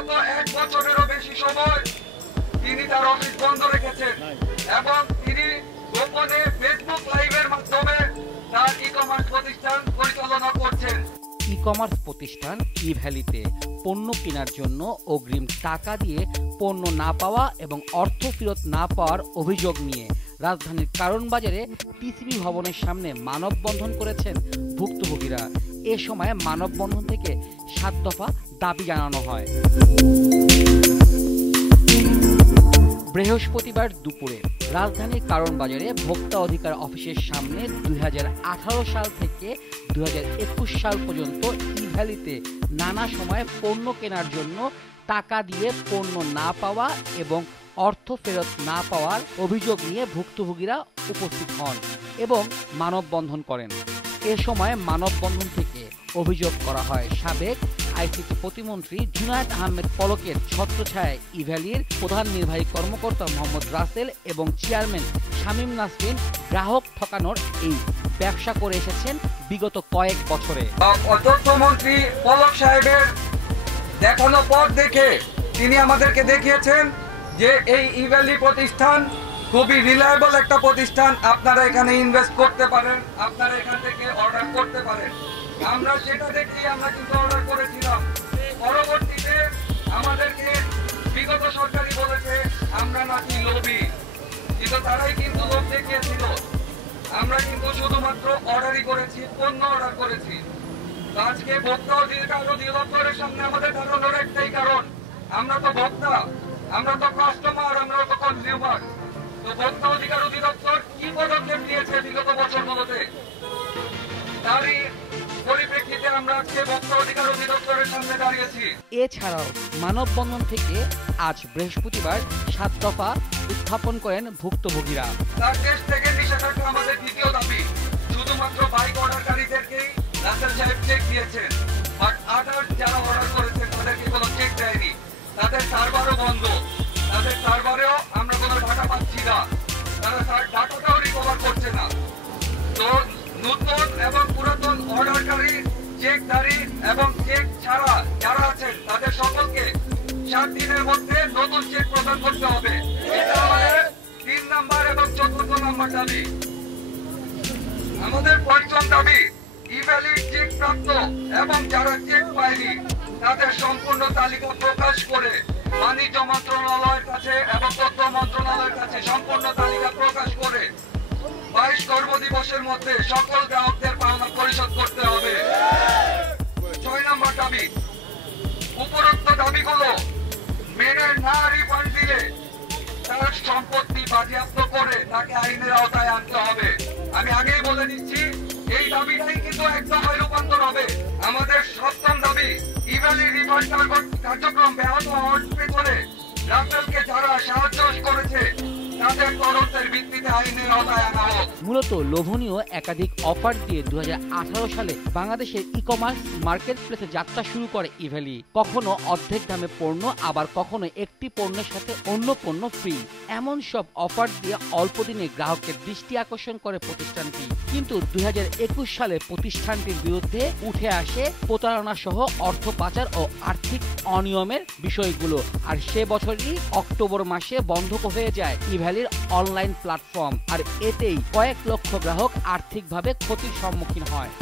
গত 1 বছরেরও বেশি সময় তিনি তার অফিস বন্ধ রেখেছেন এবং তিনি গোপনে ফেসবুক লাইভের মাধ্যমে তার ই-কমার্স প্রতিষ্ঠান পরিচালনা করছেন। ই-কমার্স প্রতিষ্ঠান ই-ভ্যালিতে পণ্য কেনার জন্য অগ্রিম টাকা দিয়ে পণ্য না পাওয়া এবং অর্থ ফেরত না পাওয়ার অভিযোগ নিয়ে রাজধানীর কারণ বাজারে টিসিবি ভবনের সামনে মানববন্ধন করেছেন ভুক্তভোগীরা। এ সময় মানববন্ধন থেকে 7 দফা দাবি জানানো হয়। বৃহস্পতিবার দুপুরে রাজধানীর কারণ বাজারে ভোক্তা অধিকার অফিসের সামনে 2018 সাল থেকে 2021 সাল পর্যন্ত ই-ভ্যালিতে নানা সময়ে পণ্য কেনার জন্য টাকা দিয়ে পণ্য না পাওয়া এবং অর্থ ফেরত না পাওয়ার অভিযোগ নিয়ে ভুক্তভোগীরা উপস্থিত হন এবং মানববন্ধন করেন। এ সময় মানববন্ধন থেকে অভিযোগ করা হয় সাবেক আইসিটি প্রতিমন্ত্রী জুনায়েদ আহমেদ পলকের ছত্রছায়ায় ই-ভ্যালির প্রধান নির্বাহী কর্মকর্তা মোহাম্মদ রাসেল এবং চেয়ারম্যান শামীম নাসরিন গ্রাহক ঠকানোর এই ব্যবসা করে এসেছেন বিগত কয়েক বছরে। তথ্যমন্ত্রী পলক সাহেবের দেখানো পথ দেখে তিনি আমাদেরকে দেখিয়েছেন যে এই ই-ভ্যালি প্রতিষ্ঠান খুবই রিলায়েবল একটা প্রতিষ্ঠান, আপনারা এখানে ইনভেস্ট করতে পারেন, আপনারা এখান থেকে অর্ডার করতে পারেন। আমরা সেটা দেখেই আমরা কিন্তু অর্ডার করেছিলাম। পরবর্তীতে আমাদেরকে বিগত সরকারই বলেছে আমরা নাকি লোভী, কিন্তু তারাই কিন্তু লোভ দেখিয়েছিল। আমরা কিন্তু শুধুমাত্র অর্ডারই করেছি, পণ্য অর্ডার করেছি। আজকে ভোক্তা অধিকার অধিদপ্তরের সামনে আমাদের দাঁড়ানোর একটাই কারণ, আমরা তো ভোক্তা, আমরা তো কাস্টমার, আমরা তো কনজিউমার। তো ভোক্তা অধিকার অধিদপ্তর কি পদক্ষেপ নিয়েছে বিগত বছরগুলোতে, তারই পরিপ্রেক্ষিতে আমরা আজকে ভোক্তা অধিকার অধিদপ্তরের সামনে দাঁড়িয়েছি। এছাড়াও মানববন্ধন থেকে আজ বৃহস্পতিবার 7 দফা উত্থাপন করেন ভুক্তভোগীরা। তার দেশ থেকে নিষেধাজ্ঞা আমাদের দ্বিতীয় দাবি। শুধুমাত্র বাইক অর্ডারকারীদেরকেই রাসেল সাহেব চেক দিয়েছেন, বাট আদার্স যারা অর্ডার করেছেন তাদেরকে কোনো চেক দেয়নি। তাদের সার্ভারও বন্ধ, তাদের সার্ভারেও আমরা কোনো ডাটা পাচ্ছি না, তারা ডাটাটাও রিকভার করছে না। তো নতুন এবং পুরাতন অর্ডারকারী, চেকধারী এবং চেক ছাড়া যারা আছেন তাদের সকলকে 7 দিনের মধ্যে নতুন চেক প্রদান করতে হবে। এটা আমাদের 3 নাম্বার এবং 4 নাম্বার দাবি। আমাদের 5ম দাবি, ই-ভ্যালি চেক প্রাপ্ত এবং যারা চেক পায়নি তাদের সম্পূর্ণ তালিকা প্রকাশ করে বাণিজ্য মন্ত্রণালয়ের কাছে এবং তথ্য মন্ত্রণালয়ের কাছে সম্পূর্ণ তালিকা প্রকাশ করে 22 কর্মদিবসের মধ্যে সকল গ্রাহকদের পাওনা পরিশোধ করতে হবে। 6 নম্বর দাবি, উপরোক্ত দাবিগুলো মেনে না রিফান্ড দিলে তার সম্পত্তি বাজেয়াপ্ত করে তাকে আইনের আওতায় আনতে হবে। আমি আগেই বলে দিচ্ছি, এই দাবিটাই কিন্তু একদম রূপান্তর হবে। আমাদের 7ম দাবি, ই-ভ্যালি রিফান্ড কার্যক্রম ব্যাহত হওয়ার পেছনে রাসেলকে যারা সাহায্য করেছে তাদের তদন্তের ভিত্তিতে আইনের আওতায় আনা হোক। মূলত লোভনীয় একাধিক অফার দিয়ে 2018 সালে বাংলাদেশের ই-কমার্স মার্কেট প্লেসে যাত্রা শুরু করে ই-ভ্যালি। কখনো অর্ধেক দামে পণ্য, আবার কখনো একটি পণ্যের সাথে অন্য পণ্য ফ্রি। এমন সব অফার দিয়ে অল্প দিনে গ্রাহকের দৃষ্টি আকর্ষণ করে প্রতিষ্ঠানটি। কিন্তু 2021 সালে প্রতিষ্ঠানটির বিরুদ্ধে উঠে আসে প্রতারণা সহ অর্থ পাচার ও আর্থিক অনিয়মের বিষয়গুলো। আর সে বছরই অক্টোবর মাসে বন্ধ হয়ে যায় ই-ভ্যালির অনলাইন প্ল্যাটফর্ম। আর এতেই কয়েক লক্ষ গ্রাহক আর্থিকভাবে ক্ষতির সম্মুখীন হয়।